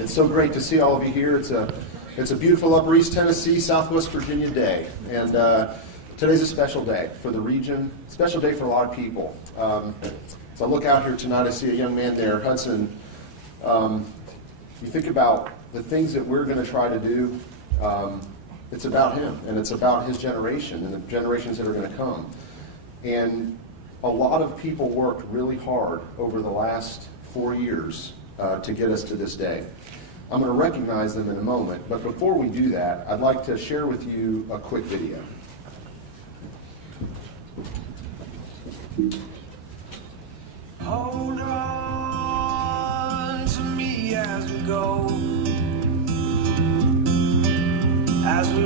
It's so great to see all of you here. It's a beautiful Upper East Tennessee, Southwest Virginia day, and today's a special day for the region, special day for a lot of people. As I look out here tonight, I see a young man there, Hudson. You think about the things that we're going to try to do, it's about him, and it's about his generation and the generations that are going to come. And a lot of people worked really hard over the last 4 years to get us to this day. I'm going to recognize them in a moment, but before we do that, I'd like to share with you a quick video. Hold on to me as we go.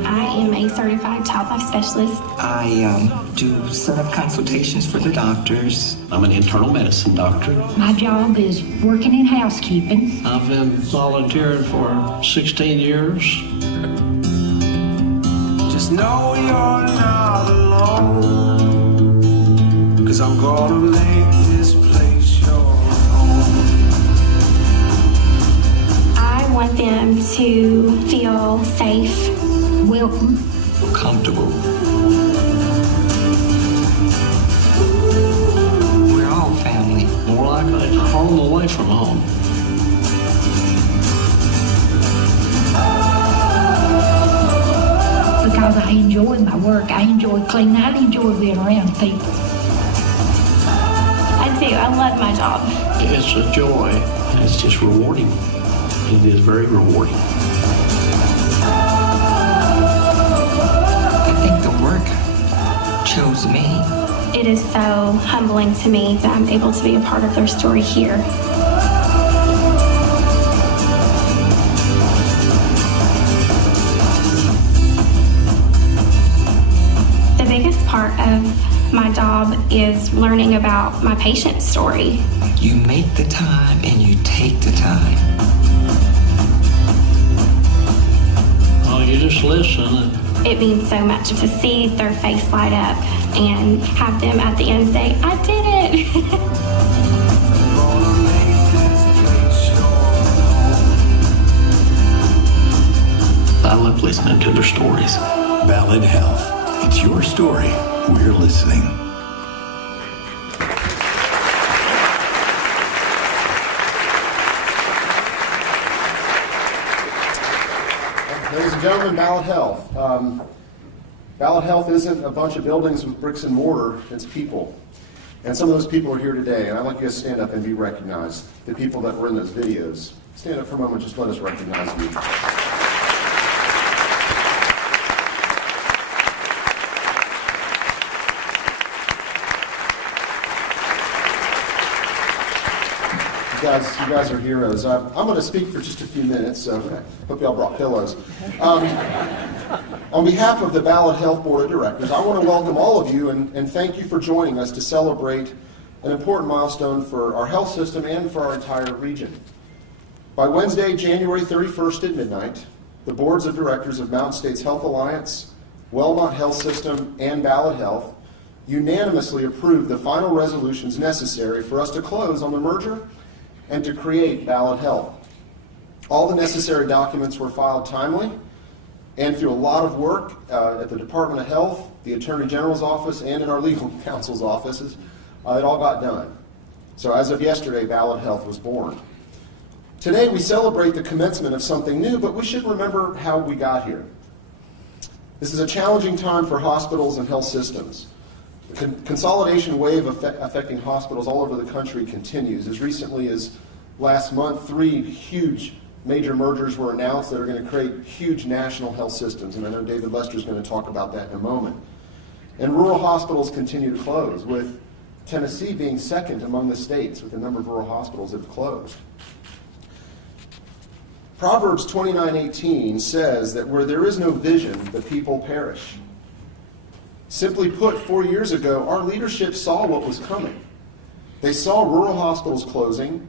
I am a certified child life specialist. I do set up consultations for the doctors. I'm an internal medicine doctor. My job is working in housekeeping. I've been volunteering for 16 years. Just know you're not alone, 'cause I'm gonna make this place your home. I want them to feel safe, welcome, Comfortable. We're all family. More likely, home away from home. because I enjoy my work. I enjoy cleaning. I enjoy being around people. I do. I love my job. It's a joy, and it's just rewarding. It is very rewarding. I think the work chose me. It is so humbling to me that I'm able to be a part of their story here. The biggest part of my job is learning about my patient's story. You make the time and you take the time. Oh, you just listen. It means so much to see their face light up and have them at the end say, I did it. I love listening to their stories. Ballad Health. It's your story. We're listening. Ladies and gentlemen, Ballad Health. Ballad Health isn't a bunch of buildings with bricks and mortar, it's people. And some of those people are here today, and I'd like you to stand up and be recognized. The people that were in those videos. Stand up for a moment, just let us recognize you. You guys are heroes. I'm going to speak for just a few minutes, so I hope you all brought pillows. On behalf of the Ballad Health Board of Directors, I want to welcome all of you and thank you for joining us to celebrate an important milestone for our health system and for our entire region. By Wednesday, January 31st at midnight, the boards of directors of Mountain States Health Alliance, Wellmont Health System, and Ballad Health unanimously approved the final resolutions necessary for us to close on the merger and to create Ballad Health. All the necessary documents were filed timely, and through a lot of work at the Department of Health, the Attorney General's office, and in our legal counsel's offices, it all got done. So as of yesterday, Ballad Health was born. Today we celebrate the commencement of something new, but we should remember how we got here. This is a challenging time for hospitals and health systems. The consolidation wave affecting hospitals all over the country continues. As recently as last month, 3 huge major mergers were announced that are going to create huge national health systems, and I know David Lester is going to talk about that in a moment. And rural hospitals continue to close, with Tennessee being second among the states with the number of rural hospitals that have closed. Proverbs 29:18 says that where there is no vision, the people perish. Simply put, 4 years ago, our leadership saw what was coming. They saw rural hospitals closing.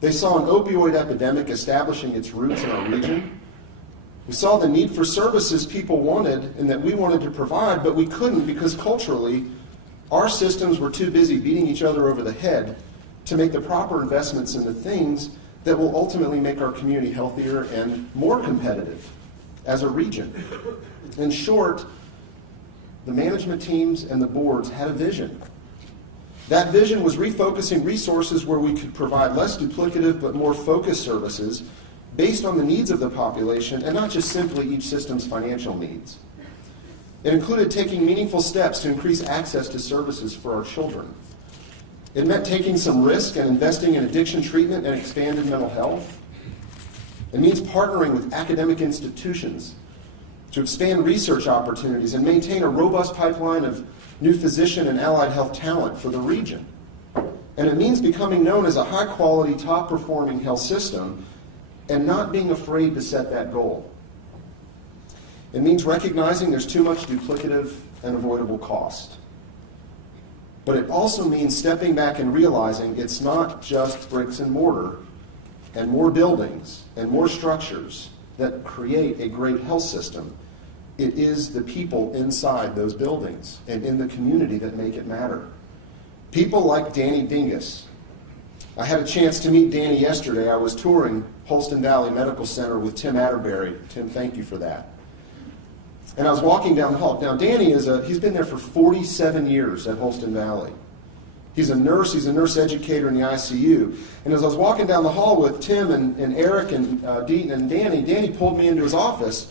They saw an opioid epidemic establishing its roots in our region. We saw the need for services people wanted and that we wanted to provide, but we couldn't because culturally, our systems were too busy beating each other over the head to make the proper investments in the things that will ultimately make our community healthier and more competitive as a region. In short, the management teams and the boards had a vision. That vision was refocusing resources where we could provide less duplicative but more focused services based on the needs of the population and not just simply each system's financial needs. It included taking meaningful steps to increase access to services for our children. It meant taking some risk and investing in addiction treatment and expanded mental health. It means partnering with academic institutions to expand research opportunities and maintain a robust pipeline of new physician and allied health talent for the region. And it means becoming known as a high-quality, top-performing health system and not being afraid to set that goal. It means recognizing there's too much duplicative and avoidable cost. But it also means stepping back and realizing it's not just bricks and mortar and more buildings and more structures that create a great health system. It is the people inside those buildings and in the community that make it matter. People like Danny Dingus. I had a chance to meet Danny yesterday. I was touring Holston Valley Medical Center with Tim Atterbury. Tim, thank you for that. And I was walking down the hall. Now, Danny he's been there for 47 years at Holston Valley. He's a nurse educator in the ICU. And as I was walking down the hall with Tim and Eric and Deaton and Danny pulled me into his office,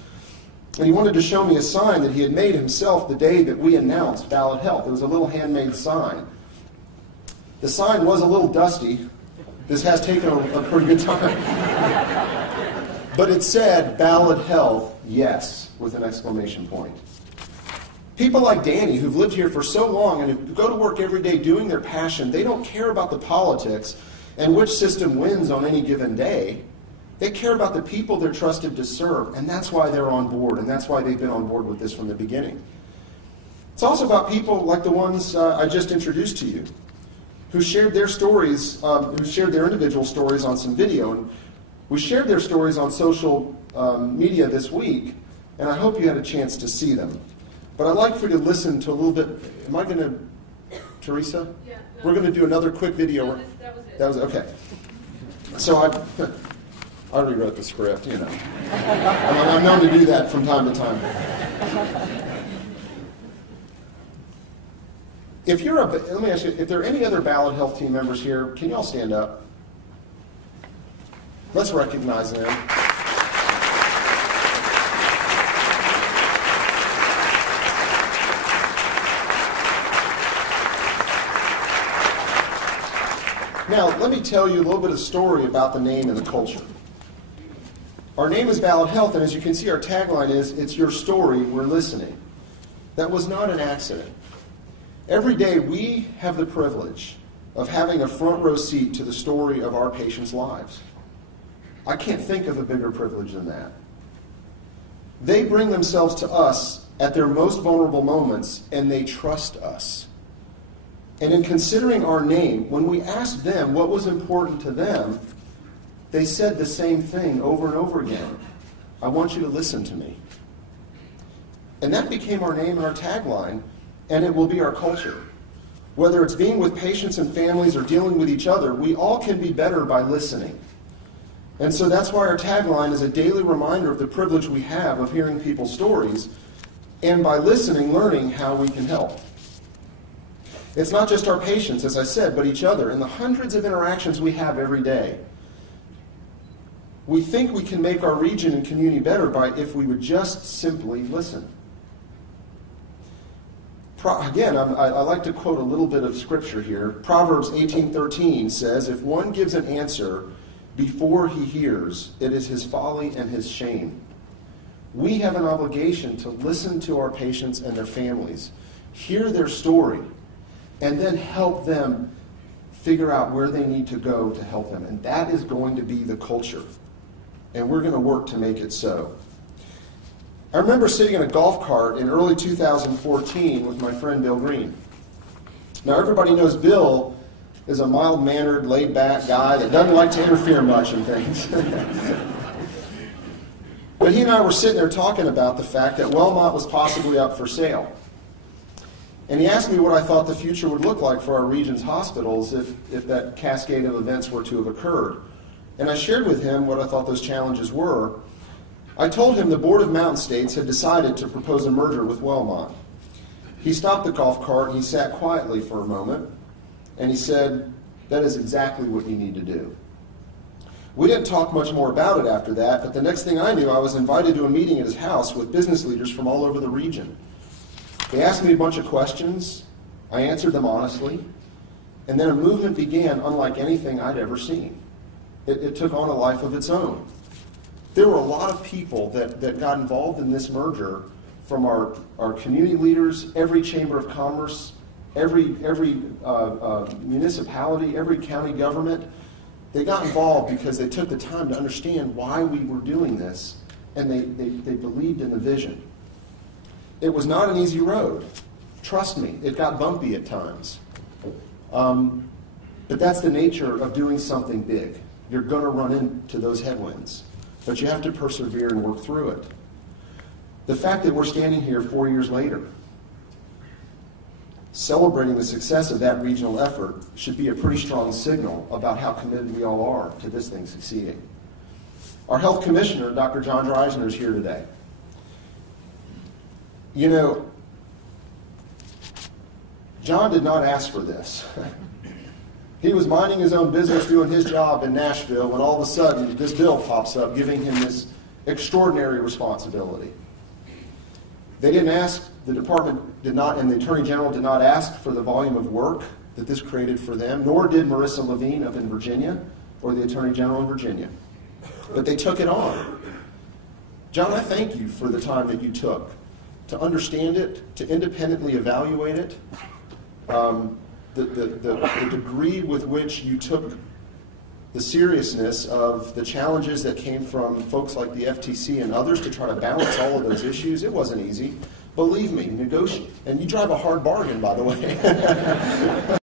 and he wanted to show me a sign that he had made himself the day that we announced Ballad Health. It was a little handmade sign. The sign was a little dusty. This has taken a pretty good time. But it said, Ballad Health, yes, with an exclamation point. People like Danny, who've lived here for so long and who go to work every day doing their passion, they don't care about the politics and which system wins on any given day. They care about the people they're trusted to serve, and that's why they're on board, and that's why they've been on board with this from the beginning. It's also about people like the ones I just introduced to you, who shared their stories, who shared their individual stories on some video. And we shared their stories on social media this week, and I hope you had a chance to see them. But I'd like for you to listen to a little bit. Am I going to, Teresa? Yeah. No. We're going to do another quick video. No, that was it. That was okay. So I rewrote the script, you know. I'm known to do that from time to time. Let me ask you, if there are any other Ballad Health team members here, can you all stand up? Let's recognize them. Now, let me tell you a little bit of story about the name and the culture. Our name is Ballad Health, and as you can see, our tagline is, it's your story, we're listening. That was not an accident. Every day, we have the privilege of having a front row seat to the story of our patients' lives. I can't think of a bigger privilege than that. They bring themselves to us at their most vulnerable moments, and they trust us. And in considering our name, when we asked them what was important to them, they said the same thing over and over again. I want you to listen to me. And that became our name and our tagline, and it will be our culture. Whether it's being with patients and families or dealing with each other, we all can be better by listening. And so that's why our tagline is a daily reminder of the privilege we have of hearing people's stories, and by listening, learning how we can help. It's not just our patients, as I said, but each other, and the hundreds of interactions we have every day. We think we can make our region and community better if we would just simply listen. Again, I like to quote a little bit of scripture here. Proverbs 18:13 says, if one gives an answer before he hears, it is his folly and his shame. We have an obligation to listen to our patients and their families, hear their story, and then help them figure out where they need to go to help them. And that is going to be the culture. And we're going to work to make it so. I remember sitting in a golf cart in early 2014 with my friend Bill Green. Now, everybody knows Bill is a mild-mannered, laid-back guy that doesn't like to interfere much in things. But he and I were sitting there talking about the fact that Wellmont was possibly up for sale. And he asked me what I thought the future would look like for our region's hospitals if that cascade of events were to have occurred. and I shared with him what I thought those challenges were. I told him the Board of Mountain States had decided to propose a merger with Wellmont. He stopped the golf cart and he sat quietly for a moment, and he said, "That is exactly what you need to do." We didn't talk much more about it after that, but the next thing I knew, I was invited to a meeting at his house with business leaders from all over the region. They asked me a bunch of questions. I answered them honestly, and then a movement began unlike anything I'd ever seen. It took on a life of its own. There were a lot of people that got involved in this merger, from our community leaders, every chamber of commerce, every municipality, every county government. They got involved because they took the time to understand why we were doing this, and they believed in the vision. It was not an easy road. Trust me, it got bumpy at times. But that's the nature of doing something big. You're going to run into those headwinds, but you have to persevere and work through it. The fact that we're standing here 4 years later, celebrating the success of that regional effort, should be a pretty strong signal about how committed we all are to this thing succeeding. Our health commissioner, Dr. John Dreisner, is here today. You know, John did not ask for this. He was minding his own business, doing his job in Nashville, when all of a sudden this bill pops up giving him this extraordinary responsibility. They didn't ask, the department did not, and the Attorney General did not ask for the volume of work that this created for them, nor did Marissa Levine up in Virginia or the Attorney General in Virginia. But they took it on. John, I thank you for the time that you took to understand it, to independently evaluate it, the degree with which you took the seriousness of the challenges that came from folks like the FTC and others to try to balance all of those issues. It wasn't easy. Believe me, negotiate. And you drive a hard bargain, by the way.